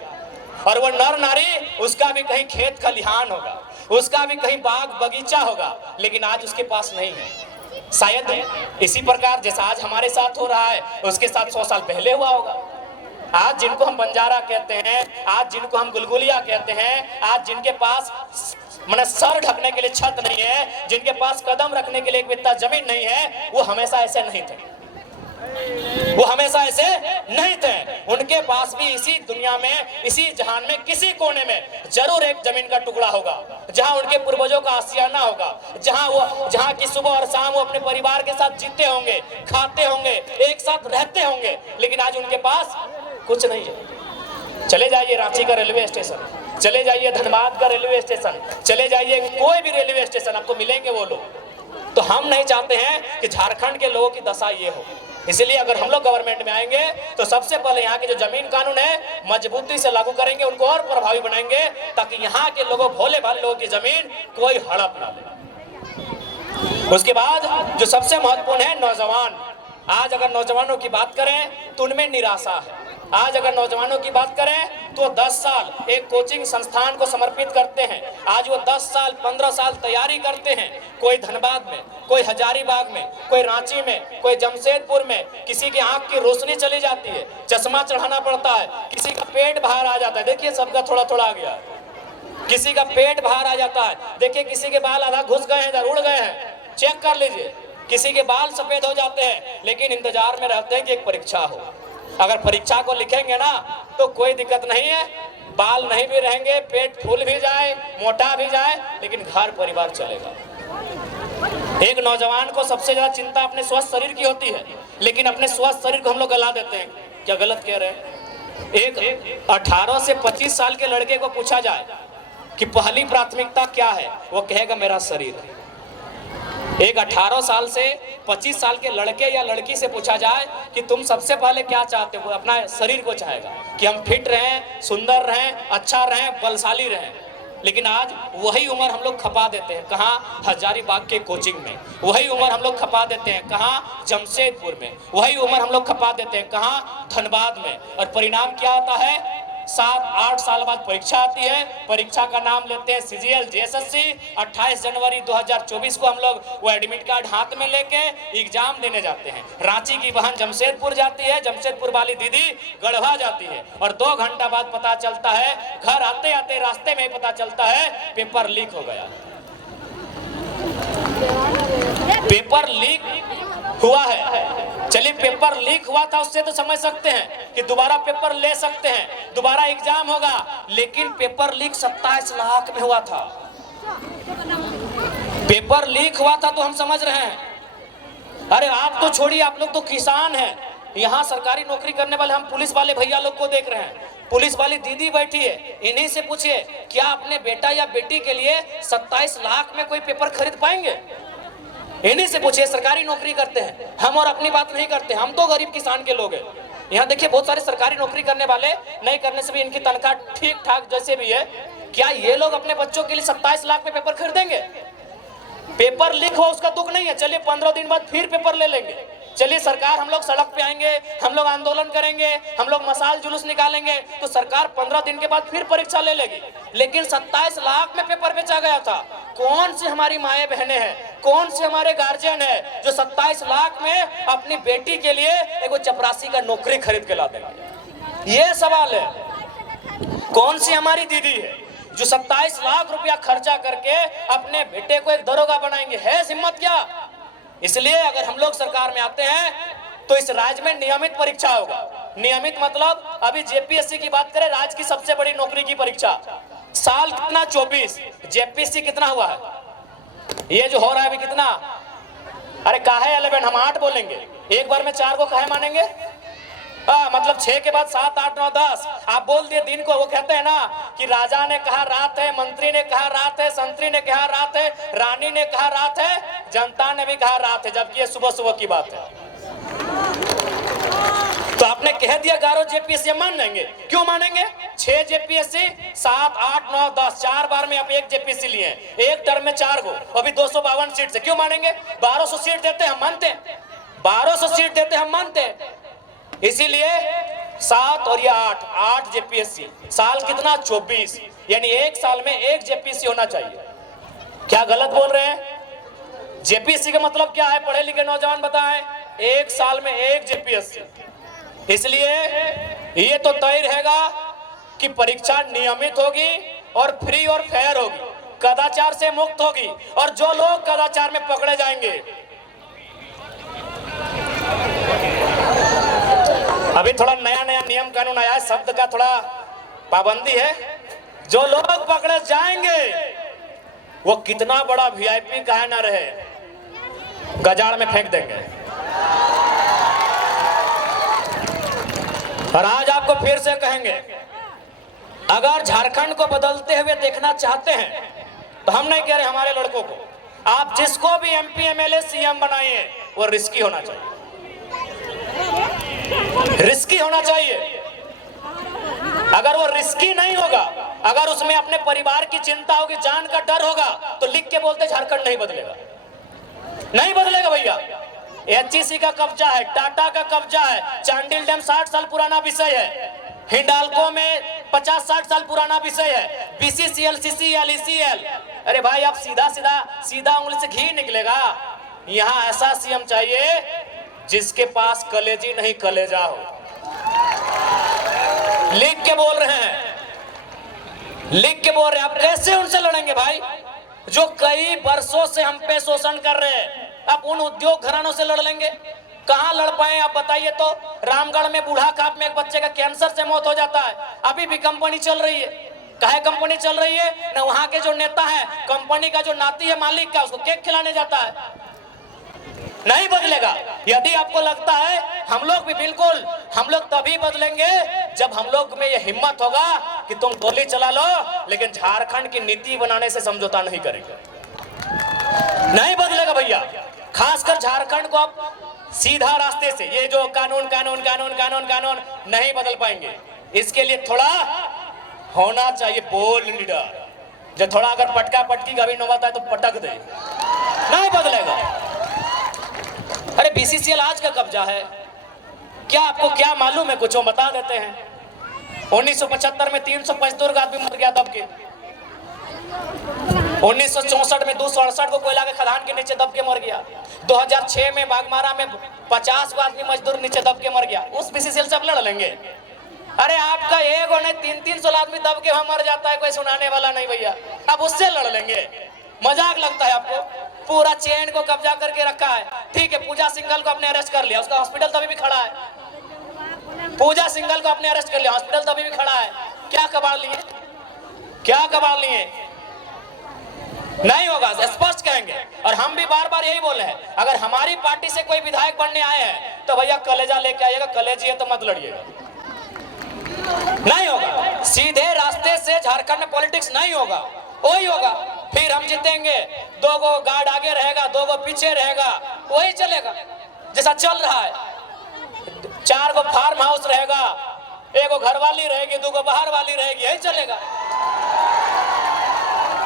और वो नर नारी उसका भी कहीं खेत खलिहान होगा, उसका भी कहीं बाग बगीचा होगा, लेकिन आज उसके पास नहीं है। शायद इसी प्रकार जैसा आज हमारे साथ हो रहा है, उसके साथ 100 साल पहले हुआ होगा। आज जिनको हम बंजारा कहते हैं, आज जिनको हम गुलगुलिया कहते हैं, आज जिनके पास माने सर ढकने के लिए छत नहीं है, जिनके पास कदम रखने के लिए एक बित्ता जमीन नहीं है, वो हमेशा ऐसे नहीं थे, वो हमेशा ऐसे नहीं थे। उनके पास भी इसी दुनिया में, इसी जहान में, किसी कोने में जरूर एक जमीन का टुकड़ा होगा, जहां उनके पूर्वजों का आशियाना होगा, जहां की सुबह और शाम वो अपने परिवार के साथ जीते होंगे, खाते होंगे, एक साथ रहते होंगे। लेकिन आज उनके पास कुछ नहीं है। चले जाइए रांची का रेलवे स्टेशन, चले जाइए धनबाद का रेलवे स्टेशन, चले जाइए कोई भी रेलवे स्टेशन, आपको मिलेंगे वो लोग। तो हम नहीं चाहते हैं कि झारखंड के लोगों की दशा ये हो। इसलिए अगर हम लोग गवर्नमेंट में आएंगे तो सबसे पहले यहाँ के जो जमीन कानून है मजबूती से लागू करेंगे, उनको और प्रभावी बनाएंगे, ताकि यहाँ के लोगों, भोले भाले लोगों की जमीन कोई हड़प ना ले। उसके बाद जो सबसे महत्वपूर्ण है नौजवान। आज अगर नौजवानों की बात करें तो उनमें निराशा है। आज अगर नौजवानों की बात करें तो 10 साल एक कोचिंग संस्थान को समर्पित करते हैं। आज वो 10 साल 15 साल तैयारी करते हैं। कोई धनबाद में, कोई हजारीबाग में, कोई रांची में, कोई जमशेदपुर में। किसी की आंख की रोशनी चली जाती है, चश्मा चढ़ाना पड़ता है, किसी का पेट बाहर आ जाता है। देखिए सबका थोड़ा थोड़ा आ गया, किसी का पेट बाहर आ जाता है। देखिए किसी के बाल आधा घुस गए हैं, इधर उड़ गए हैं, चेक कर लीजिए। किसी के बाल सफेद हो जाते हैं, लेकिन इंतजार में रहते हैं कि एक परीक्षा हो। अगर परीक्षा को लिखेंगे ना तो कोई दिक्कत नहीं है, बाल नहीं भी रहेंगे, पेट फूल भी जाए, मोटा भी जाए, लेकिन घर परिवार चलेगा। एक नौजवान को सबसे ज्यादा चिंता अपने स्वस्थ शरीर की होती है, लेकिन अपने स्वस्थ शरीर को हम लोग गला देते हैं। क्या गलत कह रहे हैं? एक 18 से 25 साल के लड़के को पूछा जाए कि पहली प्राथमिकता क्या है, वो कहेगा मेरा शरीर है। एक 18 साल से 25 साल के लड़के या लड़की से पूछा जाए कि तुम सबसे पहले क्या चाहते हो, अपना शरीर को चाहेगा कि हम फिट रहें, सुंदर रहें, अच्छा रहें, बलशाली रहें। लेकिन आज वही उम्र हम लोग खपा देते हैं कहाँ? हजारीबाग के कोचिंग में। वही उम्र हम लोग खपा देते हैं कहाँ? जमशेदपुर में। वही उम्र हम लोग खपा देते हैं कहाँ? धनबाद में। और परिणाम क्या होता है? 7-8 साल बाद परीक्षा आती है। परीक्षा का नाम लेते हैं सीजीएल जेएसएससी। 28 जनवरी 2024 को हम लोग वो एडमिट कार्ड हाथ में लेके एग्जाम देने जाते हैं। रांची की बहन जमशेदपुर जाती है, जमशेदपुर वाली दीदी गढ़वा जाती है, और 2 घंटा बाद पता चलता है, घर आते आते रास्ते में ही पता चलता है पेपर लीक हो गया। पेपर लीक हुआ है। चलिए पेपर लीक हुआ था, उससे तो समझ सकते हैं कि दोबारा पेपर ले सकते हैं, दोबारा एग्जाम होगा। लेकिन पेपर लीक 27 लाख में हुआ था। पेपर लीक हुआ था तो हम समझ रहे हैं। अरे आप तो छोड़िए, आप लोग तो किसान हैं। यहाँ सरकारी नौकरी करने वाले हम पुलिस वाले भैया लोग को देख रहे हैं, पुलिस वाली दीदी बैठी है, इन्हीं से पूछिए क्या अपने बेटा या बेटी के लिए 27 लाख में कोई पेपर खरीद पाएंगे? इन्हीं से पूछिए, सरकारी नौकरी करते हैं हम, और अपनी बात नहीं करते, हम तो गरीब किसान के लोग हैं। यहाँ देखिए बहुत सारे सरकारी नौकरी करने वाले, नहीं करने से भी इनकी तनख्वाह ठीक ठाक जैसे भी है, क्या ये लोग अपने बच्चों के लिए 27 लाख में पेपर खरीदेंगे? पेपर लीक हो उसका दुख नहीं है, चलिए 15 दिन बाद फिर पेपर ले लेंगे। चलिए सरकार, हम लोग सड़क पे आएंगे, हम लोग आंदोलन करेंगे, हम लोग मसाल जुलूस निकालेंगे, तो सरकार 15 दिन के बाद फिर परीक्षा ले लेगी। लेकिन 27 लाख में पेपर बेचा गया था। कौन सी हमारी माएँ बहनें हैं, कौन से हमारे गार्जियन है जो 27 लाख में अपनी बेटी के लिए एक चपरासी का नौकरी खरीद के ला देंगे? ये सवाल है। कौन सी हमारी दीदी है जो 27 लाख रुपया खर्चा करके अपने बेटे को एक दरोगा बनाएंगे? है हिम्मत क्या? इसलिए अगर हम लोग सरकार में आते हैं तो इस राज्य में नियमित परीक्षा होगा। नियमित मतलब अभी जेपीएससी की बात करें, राज्य की सबसे बड़ी नौकरी की परीक्षा, साल कितना 24, जेपीएससी कितना हुआ है? ये जो हो रहा है अभी कितना? अरे काहे 11, हम 8 बोलेंगे, एक बार में 4 को काहे मानेंगे? मतलब 6 के बाद 7, 8, 9, 10 आप बोल दिए दिन को। वो कहते हैं ना कि राजा ने कहा रात है, मंत्री ने कहा रात है, संतरी ने कहा रात है, रानी ने कहा रात है, जनता ने भी कहा रात है, जबकि ये सुबह सुबह की बात है। तो आपने कह दिया 11 जेपीएससी, मान लेंगे? क्यों मानेंगे? 6 जेपीएससी, 7, 8, 9, 10, 4 बार में आप 1 जेपीएससी लिए, एक टर्म में 4 गो, अभी 252 सीट से क्यों मानेंगे? 1200 सीट देते हम मानते, 1200 सीट देते हम मानते। इसीलिए 7 और ये 8 जेपीएससी, साल कितना? 24, यानी एक साल में 1 जेपीएससी होना चाहिए। क्या गलत बोल रहे हैं? जेपीएससी का मतलब क्या है? पढ़े लिखे नौजवान बताएं। एक साल में 1 जेपीएससी। इसलिए ये तो तय रहेगा कि परीक्षा नियमित होगी और फ्री और फेयर होगी, कदाचार से मुक्त होगी। और जो लोग कदाचार में पकड़े जाएंगे, अभी थोड़ा नया नया नियम कानून आया है, शब्द का थोड़ा पाबंदी है। जो लोग पकड़े जाएंगे वो कितना बड़ा वीआईपी कहे ना रहे, गजाड़ में फेंक देंगे। और आज आपको फिर से कहेंगे, अगर झारखंड को बदलते हुए देखना चाहते हैं तो हम नहीं कह रहे हमारे लड़कों को, आप जिसको भी एमपी एमएलए सीएम बनाइए वो रिस्की होना चाहिए, रिस्की होना चाहिए। अगर वो रिस्की नहीं होगा, अगर उसमें अपने परिवार की चिंता होगी, जान का डर होगा, तो लिख के बोलते झारखंड नहीं बदलेगा, नहीं बदलेगा भैया। एचईसी का कब्जा है, टाटा का कब्जा है, चांडिल डैम 60 साल पुराना विषय है, हिंडाल्को में 50-60 साल पुराना विषय है, बीसीसीएल, सीसीएल, ईसीएल। अरे भाई आप सीधा उंगली से घी निकलेगा। यहाँ ऐसा सीएम चाहिए जिसके पास कलेजी नहीं कलेजा हो। लिख के बोल रहे हैं, लिख के बोल रहे हैं। आप कैसे उनसे लड़ेंगे भाई जो कई वर्षों से हम पे शोषण कर रहे हैं? आप उन उद्योग घरानों से लड़ लेंगे? कहां लड़ पाए आप बताइए तो। रामगढ़ में बूढ़ा खाप में एक बच्चे का कैंसर से मौत हो जाता है, अभी भी कंपनी चल रही है। काहे कंपनी चल रही है? ना वहां के जो नेता है, कंपनी का जो नाती है मालिक का, उसको केक खिलाने जाता है। नहीं बदलेगा। यदि आपको लगता है हम लोग भी, बिल्कुल हम लोग तभी बदलेंगे जब हम लोग में ये हिम्मत होगा कि तुम गोली चला लो लेकिन झारखंड की नीति बनाने से समझौता नहीं करेंगे। नहीं बदलेगा भैया। खासकर झारखंड को आप सीधा रास्ते से, ये जो कानून कानून कानून कानून कानून नहीं बदल पाएंगे। इसके लिए थोड़ा होना चाहिए बोल्ड लीडर, जो थोड़ा अगर पटका पटकी का भी नौबत है तो पटक दे। नहीं बदलेगा। अरे बीसीसीएल आज का कब्जा है, क्या आपको क्या मालूम है? कुछ बता देते हैं। 1975 में 300 मजदूर का आदमी मर गया दब के। 1964 में 268 को कोयला के खदान के नीचे दब के मर गया। 2006 में बागमारा में 50 को आदमी मजदूर नीचे दब के मर गया। उस बीसीसीएल से आप लड़ लेंगे? अरे आपका एक और नहीं 300 आदमी दब के वहां मर जाता है, कोई सुनाने वाला नहीं भैया। अब उससे लड़ लेंगे? मजाक लगता है आपको? पूरा चेन को कब्जा करके रखा है। ठीक है, पूजा सिंघल को आपने अरेस्ट कर लिया, उसका हॉस्पिटल तभी भी खड़ा है। पूजा सिंघल को आपने अरेस्ट कर लिया, हॉस्पिटल तभी भी खड़ा है। क्या कबाड़ लिए? क्या कबाड़ लिए? नहीं होगा, स्पष्ट कहेंगे। और हम भी बार बार यही बोले हैं, अगर हमारी पार्टी से कोई विधायक बनने आए हैं तो भैया कलेजा लेके आइएगा, कलेजी है तो मत लड़िएगा। नहीं होगा, सीधे रास्ते से झारखंड में पॉलिटिक्स नहीं होगा। वही होगा, फिर हम जीतेंगे, 2 गो गार्ड आगे रहेगा, 2 गो पीछे रहेगा, वही चलेगा जैसा चल रहा है। 4 गो फार्म हाउस रहेगा, 1 गो घरवाली रहेगी, 2 गो बाहर वाली रहेगी, यही चलेगा।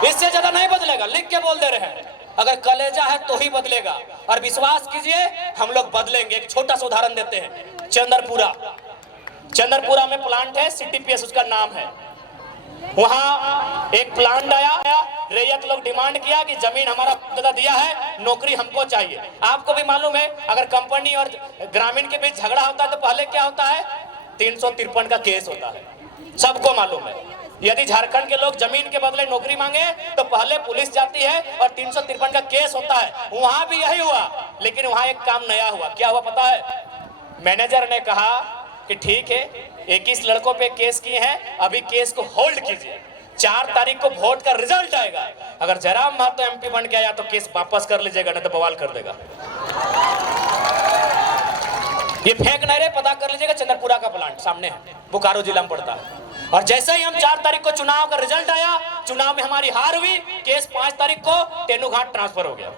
इससे ज्यादा नहीं बदलेगा। लिख के बोल दे रहे हैं, अगर कलेजा है तो ही बदलेगा। और विश्वास कीजिए हम लोग बदलेंगे। एक छोटा सा उदाहरण देते हैं। चंद्रपुरा में प्लांट है, सीटीपीएस उसका नाम है। वहां एक प्लांट आया, रैयत लोग डिमांड किया कि जमीन हमारा दादा दिया है, नौकरी हमको चाहिए। आपको भी मालूम है, अगर कंपनी और ग्रामीण के बीच झगड़ा होता है तो पहले क्या होता है? 353 का केस होता है, सबको मालूम है। यदि झारखंड के लोग जमीन के बदले नौकरी मांगे तो पहले पुलिस जाती है और 353 का केस होता है। वहां भी यही हुआ, लेकिन वहां एक काम नया हुआ। क्या हुआ पता है? मैनेजर ने कहा कि ठीक है, 21 लड़कों पे केस किए हैं, अभी केस को होल्ड कीजिए, 4 तारीख को वोट का रिजल्ट आएगा। अगर जयराम महतो एमपी बन गया तो केस वापस कर लीजिएगा, नहीं तो बवाल कर देगा। ये फेंक नहीं रहे, पता कर लीजिएगा। चंद्रपुरा का प्लांट सामने है, बोकारो जिला में पड़ता है। और जैसे ही हम 4 तारीख को चुनाव का रिजल्ट आया, चुनाव में हमारी हार हुई, केस 5 तारीख को तेनुघाट ट्रांसफर हो गया।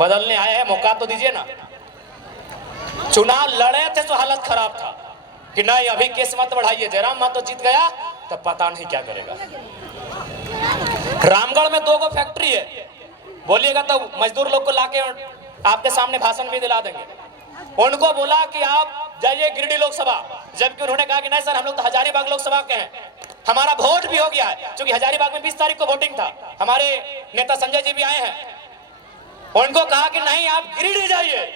बदलने आए हैं, मौका तो दीजिए ना। चुनाव लड़े थे तो हालत खराब था कि नहीं अभी केस मत बढ़ाइए, जयराम महतो जीत गया तो पता नहीं क्या करेगा। रामगढ़ में 2 फैक्ट्री है, बोलिएगा तो मजदूर लोग को लाके आपके सामने भाषण भी दिला देंगे। उनको बोला कि आप जाइए गिरिडीह लोकसभा, जबकि उन्होंने कहा कि नहीं सर हम लोग तो हजारीबाग लोकसभा के हैं, हमारा वोट भी हो गया है, क्योंकि हजारीबाग में 20 तारीख को वोटिंग था। हमारे नेता संजय जी भी आए हैं। उनको कहा कि नहीं आप गिरिडीह जाइए,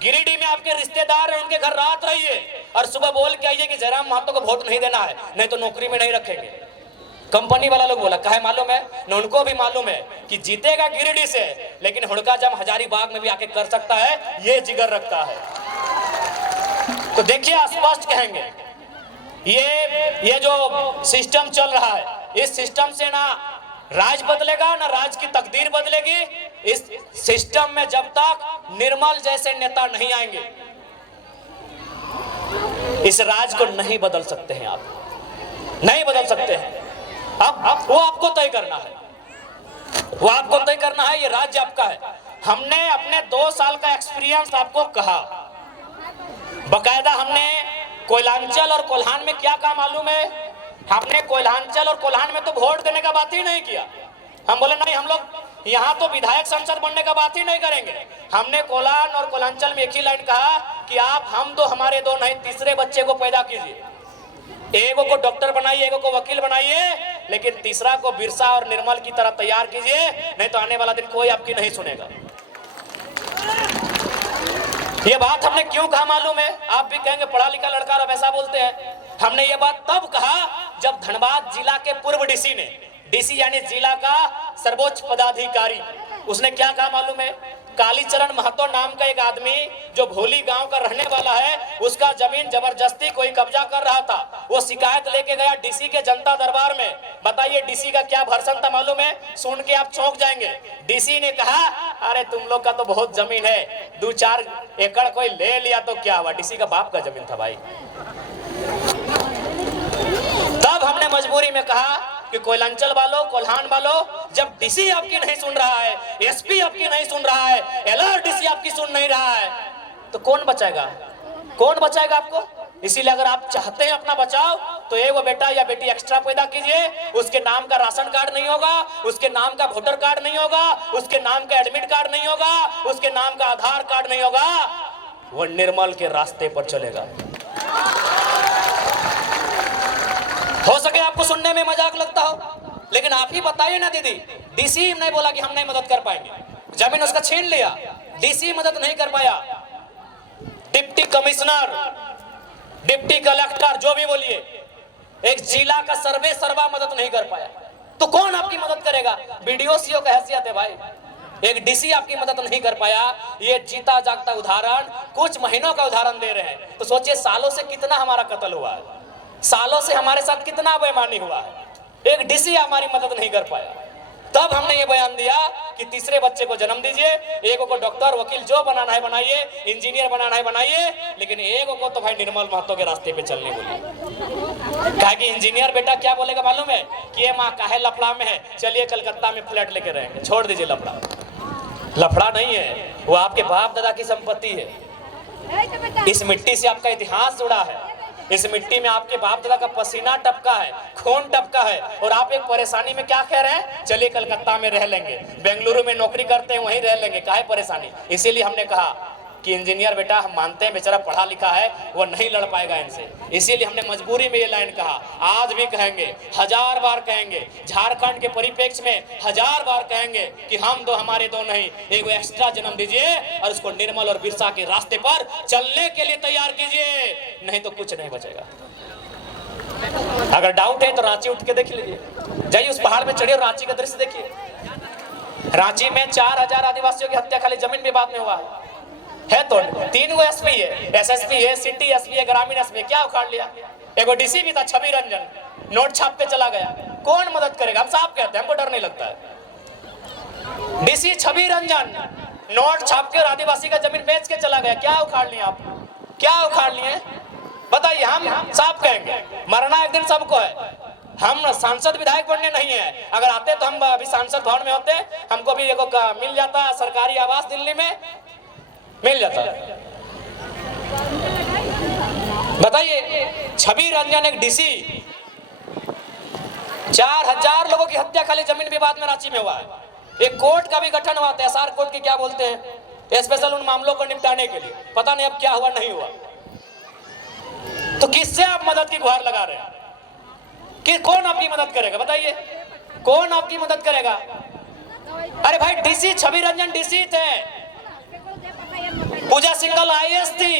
गिरिडीह में आपके रिश्तेदार हैं, उनके घर रात रहिए और सुबह बोल के आइए कि जयराम महतो को वोट नहीं देना है, नहीं तो नौकरी में नहीं रखेंगे। कंपनी वाला लोग बोला काहे मालूम है न, उनको भी मालूम है कि जीतेगा गिरिडीह से, लेकिन हुड़का जम हजारीबाग में भी आके कर सकता है, ये जिगर रखता है। तो देखिए स्पष्ट कहेंगे, ये जो सिस्टम चल रहा है, इस सिस्टम से ना राज बदलेगा ना राज की तकदीर बदलेगी। इस सिस्टम में जब तक निर्मल जैसे नेता नहीं आएंगे, इस राज को नहीं बदल सकते हैं, आप नहीं बदल सकते हैं। अब वो आपको तय करना है, वो आपको तय करना है, ये राज्य आपका है। हमने अपने 2 साल का एक्सपीरियंस आपको कहा, बकायदा हमने कोयलांचल और कोल्हान में क्या काम मालूम है, हमने कोयलांचल और कोल्हान में तो वोट देने का बात ही नहीं किया। हम बोले नहीं हम लोग यहाँ तो विधायक संसद बनने का बात ही नहीं करेंगे। हमने कोल्हान और कोयलांचल में एक ही लाइन कहा कि आप हम 2 हमारे 2 नहीं, तीसरे बच्चे को पैदा कीजिए, एगो को डॉक्टर बनाइए, एगो को वकील बनाइए, लेकिन तीसरा को बिरसा और निर्मल की तरह तैयार कीजिए, नहीं तो आने वाला दिन कोई आपकी नहीं सुनेगा। ये बात हमने क्यों कहा मालूम है? आप भी कहेंगे पढ़ा लिखा लड़का और ऐसा बोलते हैं। हमने ये बात तब कहा जब धनबाद जिला के पूर्व डीसी ने, डीसी यानी जिला का सर्वोच्च पदाधिकारी, उसने क्या कहा मालूम है? कालीचरण महतो नाम का एक आदमी जो भोली गांव का रहने वाला है, उसका जमीन जबरदस्ती कोई कब्जा कर रहा था। वो शिकायत लेके गया डीसी के जनता दरबार में। बताइए डीसी का क्या भर्सन था मालूम है? सुन के आप चौंक जाएंगे। डीसी ने कहा अरे तुम लोग का तो बहुत जमीन है, 2-4 एकड़ कोई ले लिया तो क्या हुआ? डीसी का बाप का जमीन था भाई। तब हमने मजबूरी में कहा कि कोयलांचल वालों, कोल्हान वालों, जब डीसी आपकी नहीं सुन रहा है, एसपी आपकी नहीं सुन रहा है, एलआरडीसी आपकी सुन नहीं रहा है, तो कौन बचाएगा? कौन बचाएगा आपको? इसीलिए अगर आप चाहते हैं अपना बचाव, तो एगो बेटा या बेटी एक्स्ट्रा पैदा कीजिए। उसके नाम का राशन कार्ड नहीं होगा, उसके नाम का वोटर कार्ड नहीं होगा, उसके नाम का एडमिट कार्ड नहीं होगा, उसके नाम का आधार कार्ड नहीं होगा, वो निर्मल के रास्ते पर चलेगा। हो सके आपको सुनने में मजाक लगता हो, लेकिन आप ही बताइए ना दीदी, डीसी नहीं बोला कि हम नहीं मदद कर पाएंगे, जमीन उसका छीन लिया, डीसी मदद नहीं कर पाया, डिप्टी कमिश्नर, डिप्टी कलेक्टर, जो भी बोलिए, एक जिला का सर्वे सर्वा मदद नहीं कर पाया, तो कौन आपकी मदद करेगा? बीडीओ सीओ का हैसियत है भाई, एक डीसी आपकी मदद नहीं कर पाया। ये जीता जागता उदाहरण, कुछ महीनों का उदाहरण दे रहे हैं, तो सोचिए सालों से कितना हमारा कत्ल हुआ है, सालों से हमारे साथ कितना बेईमानी हुआ है, एक डीसी हमारी मदद नहीं कर पाया। तब हमने ये बयान दिया कि तीसरे बच्चे को जन्म दीजिए, एगो को डॉक्टर, वकील जो बनाना है बनाइए, इंजीनियर बनाना है बनाइए, लेकिन एगो को तो भाई निर्मल महतो के रास्ते पे चलने बोलिए। कहा कि इंजीनियर बेटा क्या बोलेगा मालूम है कि ये माँ काहे लफड़ा में है, चलिए कलकत्ता में फ्लैट लेके रहेंगे, छोड़ दीजिए लफड़ा। लफड़ा नहीं है, वो आपके बाप दादा की संपत्ति है। इस मिट्टी से आपका इतिहास जुड़ा है, इस मिट्टी में आपके बाप दादा का पसीना टपका है, खून टपका है, और आप एक परेशानी में क्या कह रहे हैं? चलिए कलकत्ता में रह लेंगे, बेंगलुरु में नौकरी करते हैं वहीं रह लेंगे, काहे परेशानी? इसीलिए हमने कहा कि इंजीनियर बेटा हम मानते हैं बेचारा पढ़ा लिखा है, वो नहीं लड़ पाएगा इनसे, इसीलिए हमने मजबूरी में ये लाइन कहा। आज भी कहेंगे, 1000 बार कहेंगे, झारखंड के परिप्रेक्ष्य में 1000 बार कहेंगे कि हम 2 हमारे 2 नहीं, एगो एक्स्ट्रा जन्म दीजिए और उसको निर्मल और बिरसा के रास्ते पर चलने के लिए तैयार कीजिए, नहीं तो कुछ नहीं बचेगा। अगर डाउट है तो रांची उठ के देख लीजिए, जाइए उस पहाड़ में चढ़िए और रांची का दृश्य देखिए। रांची में 4000 आदिवासियों की हत्या खाली जमीन विवाद में हुआ है, तो 3 गो एसपी है, एसएसपी है, सिटी एसपी है, ग्रामीण एसपी, क्या उखाड़ लिया? एगो डीसी भी था छवि रंजन, नोट छाप के चला गया, कौन मदद करेगा? हम साफ कहते हैं, हमको डर नहीं लगता है। डीसी छवि रंजन नोट छाप के और आदिवासी का जमीन बेच के चला गया, क्या उखाड़ लिए आप? क्या उखाड़ लिए बताइए? हम साफ कहेंगे, मरना एक दिन सबको है, हम सांसद विधायक बनने नहीं है, अगर आते तो हम अभी सांसद भवन में होते, हमको भी देखो मिल जाता सरकारी आवास, दिल्ली में मिल जाता। बताइए, छवि रंजन एक डीसी, 4000 लोगों की हत्या खाली जमीन विवाद में रांची में हुआ है। एक कोर्ट का भी गठन हुआ था, एसआर कोर्ट की क्या बोलते हैं, स्पेशल उन मामलों को निपटाने के लिए। पता नहीं अब क्या हुआ नहीं हुआ। तो किससे आप मदद की गुहार लगा रहे हैं कि कौन आपकी मदद करेगा? बताइए, कौन आपकी मदद करेगा? अरे भाई, डीसी छवि रंजन डीसी थे, पूजा सिंघल आईएएस थी,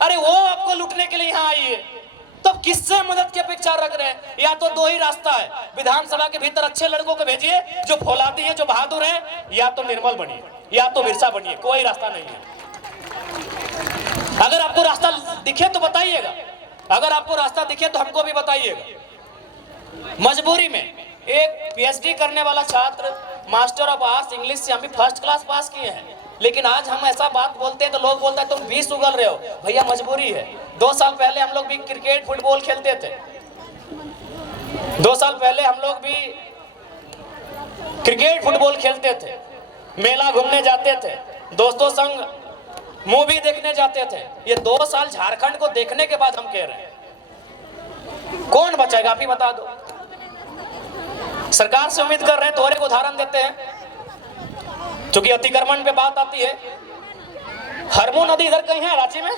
अरे वो आपको लूटने के लिए यहाँ आई है, तो किससे मदद की अपेक्षा रख रहे हैं? या तो दो ही रास्ता है, विधानसभा के भीतर अच्छे लड़कों को भेजिए जो फौलादी है, जो बहादुर है, या तो निर्मल बनिए, या तो बिरसा बनिए, कोई रास्ता नहीं है। अगर आपको रास्ता दिखे तो बताइएगा, अगर आपको रास्ता दिखे तो हमको भी बताइएगा। मजबूरी में एक पीएचडी करने वाला छात्र मास्टर ऑफ आर्ट्स इंग्लिश से हम भी फर्स्ट क्लास पास किए हैं, लेकिन आज हम ऐसा बात बोलते हैं तो लोग बोलते हैं तुम 20 उगल रहे हो। भैया मजबूरी है। 2 साल पहले हम लोग भी क्रिकेट फुटबॉल खेलते थे, 2 साल पहले हम लोग भी क्रिकेट फुटबॉल खेलते थे, मेला घूमने जाते थे, दोस्तों संग मूवी देखने जाते थे। ये 2 साल झारखंड को देखने के बाद हम कह रहे हैं कौन बचाएगा? आप ही बता दो। सरकार से उम्मीद कर रहे हैं, तो और एक उदाहरण देते हैं, क्योंकि अतिक्रमण पे बात आती है। हरमू नदी इधर कहीं है रांची में,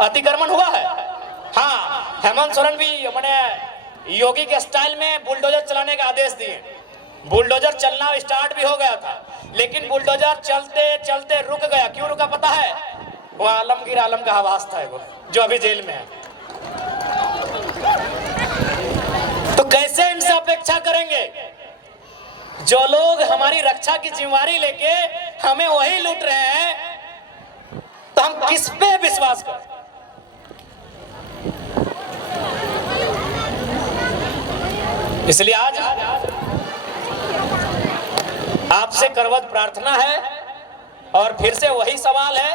अतिक्रमण हुआ है। हाँ, हेमंत सोरेन भी मैंने योगी के स्टाइल में बुलडोजर चलाने का आदेश दिए। बुलडोजर चलना स्टार्ट भी हो गया था, लेकिन बुलडोजर चलते चलते रुक गया। क्यों रुका पता है? वो आलमगीर आलम का आवाज था, वो जो अभी जेल में है। तो कैसे इनसे अपेक्षा करेंगे? जो लोग हमारी रक्षा की जिम्मेवारी लेके हमें वही लूट रहे हैं, तो हम किस पे विश्वास करें? इसलिए आज आपसे करवत प्रार्थना है, और फिर से वही सवाल है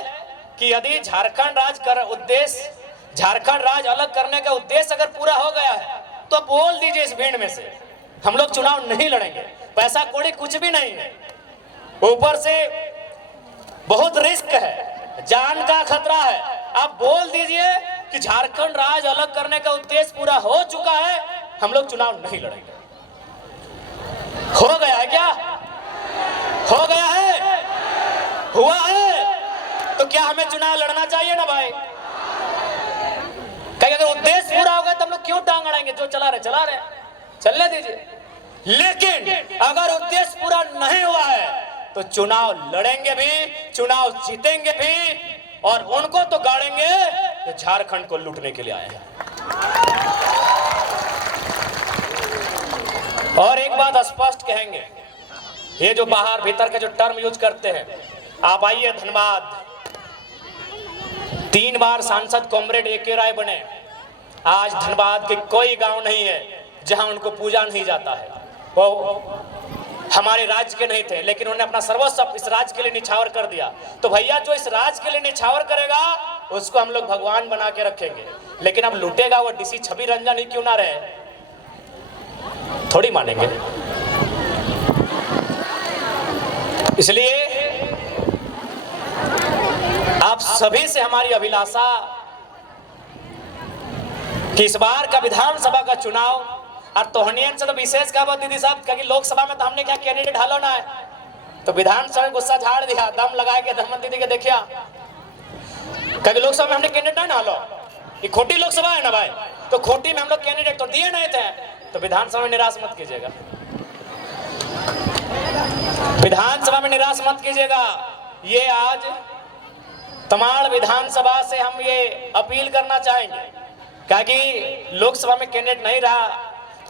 कि यदि झारखंड राज्य अलग करने का उद्देश्य अगर पूरा हो गया है तो बोल दीजिए इस भीड़ में से, हम लोग चुनाव नहीं लड़ेंगे। पैसा कौड़ी कुछ भी नहीं है, ऊपर से बहुत रिस्क है, जान का खतरा है। आप बोल दीजिए कि झारखंड राज्य अलग करने का उद्देश्य पूरा हो चुका है, हम लोग चुनाव नहीं लड़ेंगे। हो गया है क्या? हो गया है? हुआ है? तो क्या हमें चुनाव लड़ना चाहिए ना भाई? कहीं अगर उद्देश्य पूरा हो गया तो हम लोग क्यों टांग अड़ाएंगे? जो चला रहे चलने दीजिए। लेकिन अगर उद्देश्य पूरा नहीं हुआ है तो चुनाव लड़ेंगे भी, चुनाव जीतेंगे भी, और उनको तो गाड़ेंगे जो झारखंड को लूटने के लिए आए हैं। और एक बात स्पष्ट कहेंगे, ये जो बाहर भीतर का जो टर्म यूज करते हैं, आप आइए धनबाद, 3 बार सांसद कॉमरेड एके राय बने। आज धनबाद के कोई गांव नहीं है जहां उनको पूजा नहीं जाता है। वो हमारे राज्य के नहीं थे, लेकिन उन्होंने अपना सर्वस्व इस राज्य के लिए निछावर कर दिया। तो भैया, जो इस राज्य के लिए निछावर करेगा उसको हम लोग भगवान बना के रखेंगे, लेकिन अब लूटेगा वो डीसी छवि रंजन ही क्यों ना रहे, थोड़ी मानेंगे। इसलिए आप सभी से हमारी अभिलाषा कि इस बार का विधानसभा का चुनाव, और तोहनियन से तो विशेष कहा दीदी साहब, क्योंकि लोकसभा में तो हमने क्या कैंडिडेट हालो ना है, तो विधानसभा में गुस्सा झाड़ दिया, दम लगा के धर्मन दीदी के देखिया, क्योंकि लोकसभा में हमने कैंडिडेट ना हालो, ये खोटी लोकसभा है ना भाई, तो खोटी में हम लोग कैंडिडेट तो दिए नहीं थे। तो विधानसभा में निराश मत कीजिएगा, विधानसभा में निराश मत कीजिएगा। ये आज तमाड़ विधानसभा से हम ये अपील करना चाहेंगे, क्योंकि लोकसभा में कैंडिडेट नहीं रहा,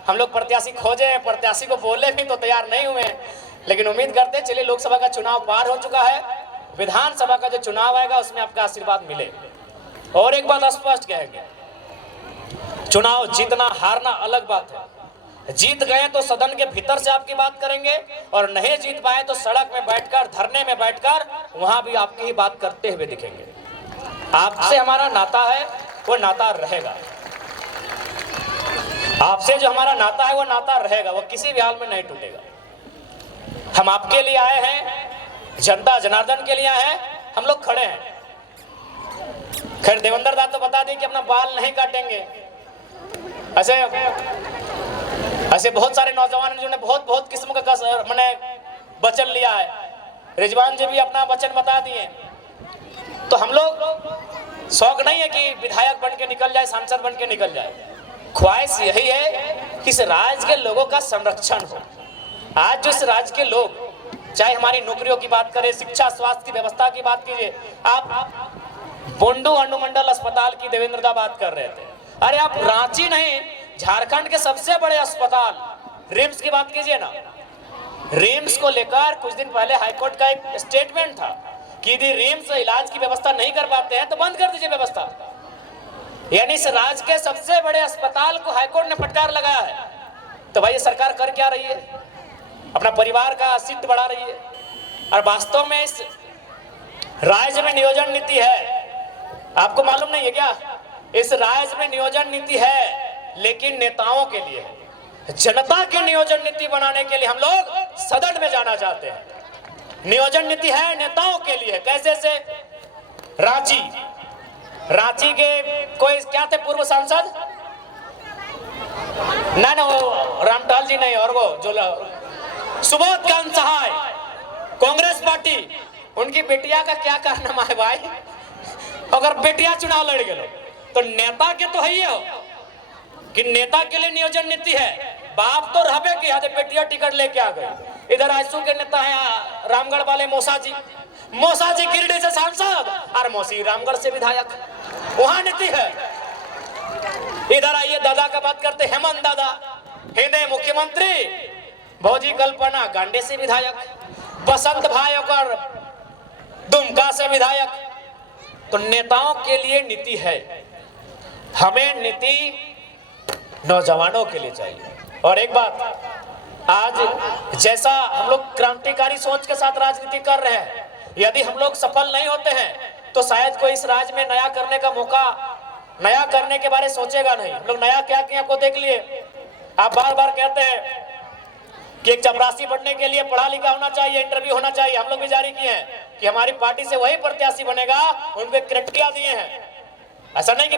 हम लोग प्रत्याशी खोजे, प्रत्याशी को बोले भी तो तैयार नहीं हुए, लेकिन उम्मीद करते हैं चलिए लोकसभा का चुनाव पार हो चुका है, विधानसभा का जो चुनाव आएगा उसमें आपका आशीर्वाद मिले। और एक बात स्पष्ट कहेंगे, चुनाव जीतना हारना अलग बात है। जीत गए तो सदन के भीतर से आपकी बात करेंगे, और नहीं जीत पाए तो सड़क में बैठकर, धरने में बैठकर वहां भी आपकी ही बात करते हुए दिखेंगे। आपसे हमारा नाता है, वो नाता रहेगा। आपसे जो हमारा नाता है वो नाता रहेगा, वो किसी भी हाल में नहीं टूटेगा। हम आपके लिए आए हैं, जनता जनार्दन के लिए आए हैं, हम लोग खड़े हैं। खैर देवेंद्र दा तो बता दें कि अपना बाल नहीं काटेंगे। ऐसे बहुत सारे नौजवान जिन्होंने बहुत किस्म का मैंने वचन लिया है। रिजवान जी भी अपना वचन बता दिए। तो हम लोग शौक नहीं है कि विधायक बन के निकल जाए, सांसद बन के निकल जाए। ख्वाहिश यही है कि इस राज्य के लोगों का संरक्षण हो। आज जो इस राज्य के लोग, चाहे हमारी नौकरियों की बात करें, शिक्षा स्वास्थ्य की व्यवस्था की बात कीजिए, आप बुंडू अनुमंडल अस्पताल की देवेंद्र दा बात कर रहे थे। अरे आप रांची नहीं, झारखंड के सबसे बड़े अस्पताल रिम्स की बात कीजिए ना। रिम्स को लेकर कुछ दिन पहले हाईकोर्ट का एक स्टेटमेंट था कि यदि रिम्स इलाज की व्यवस्था नहीं कर पाते हैं तो बंद कर दीजिए व्यवस्था। यानी इस राज्य के सबसे बड़े अस्पताल को हाईकोर्ट ने फटकार लगाया है। तो भाई ये सरकार कर क्या रही है? अपना परिवार का सीट बढ़ा रही है। और वास्तव में इस राज्य में नियोजन नीति है, आपको मालूम नहीं है क्या? इस राज्य में नियोजन नीति है, लेकिन नेताओं के लिए है। जनता की नियोजन नीति बनाने के लिए हम लोग सदन में जाना चाहते हैं। नियोजन नीति है नेताओं के लिए। कैसे से? रांची के कोई क्या थे पूर्व सांसद? ना वो रामटाल जी नहीं, और वो जो सुबोध कांत सहाय, कांग्रेस पार्टी, उनकी बेटिया का क्या कारनामा है भाई? अगर बेटिया चुनाव लड़ गए तो नेता के तो है ही हो कि नेता के लिए नियोजन नीति है। बाप तो रहबे कि यहाँ बेटिया टिकट लेके आ गई। इधर आजसू के नेता है रामगढ़ वाले मौसा जी गिरिडीह से सांसद और मौसी रामगढ़ से विधायक, वहां नीति है। इधर आइए दादा का बात करते, हेमंत दादा हिंदे मुख्यमंत्री, भौजी कल्पना गांडे से विधायक, बसंत भाई और दुमका से विधायक। तो नेताओं के लिए नीति है, हमें नीति नौजवानों के लिए चाहिए। और एक बात, आज जैसा हम लोग क्रांतिकारी सोच के साथ राजनीति कर रहे हैं, यदि हम लोग सफल नहीं होते हैं तो शायद कोई इस राज्य में नया करने का मौका, नया करने के बारे सोचेगा नहीं। हम लोग नया क्या किया आपको देख लिए। आप बार बार कहते हैं कि एक चपरासी बनने के लिए पढ़ा लिखा होना चाहिए, इंटरव्यू होना चाहिए। हम लोग भी जारी किए हैं कि हमारी पार्टी से वही प्रत्याशी बनेगा, उनको क्राइटेरिया दिए हैं। ऐसा नहीं कि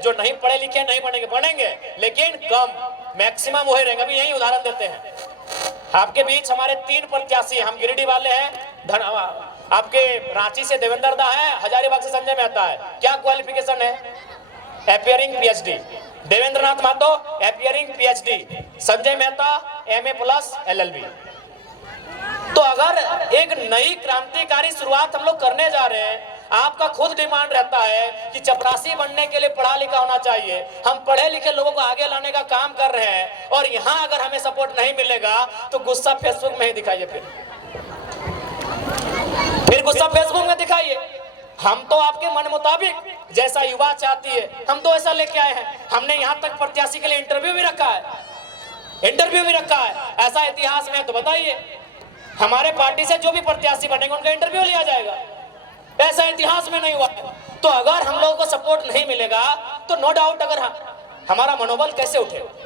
जो नहीं पढ़े लिखे नहीं बनेंगे, लेकिन कम, मैक्सिमम वही रहेंगे। अभी यही उदाहरण देते हैं। आपके बीच हमारे 3 प्रत्याशी, हम गिरिडीह वाले हैं, आपके रांची से देवेंद्र दा है, हजारीबाग से संजय मेहता है। क्या क्वालिफिकेशन है? Appearing PhD. Devendra Nath Mahato appearing PhD, Sanjay Mehta MA+ LLB। तो अगर एक नई क्रांतिकारी शुरुआत हम लोग करने जा रहे हैं, आपका खुद डिमांड रहता है कि चपरासी बनने के लिए पढ़ा लिखा होना चाहिए, हम पढ़े लिखे लोगों को आगे लाने का काम कर रहे हैं, और यहाँ अगर हमें सपोर्ट नहीं मिलेगा तो गुस्सा फेसबुक में ही दिखाइए। फिर गुस्सा फेसबुक में दिखाइए। हम तो आपके मन मुताबिक जैसा युवा चाहती है, हम तो ऐसा लेके आए हैं। हमने यहाँ तक प्रत्याशी के लिए इंटरव्यू भी रखा है। ऐसा इतिहास में तो बताइए, हमारे पार्टी से जो भी प्रत्याशी बनेंगे उनका इंटरव्यू लिया जाएगा। ऐसा इतिहास में नहीं हुआ। तो अगर हम लोगों को सपोर्ट नहीं मिलेगा तो नो डाउट अगर हमारा मनोबल कैसे उठेगा?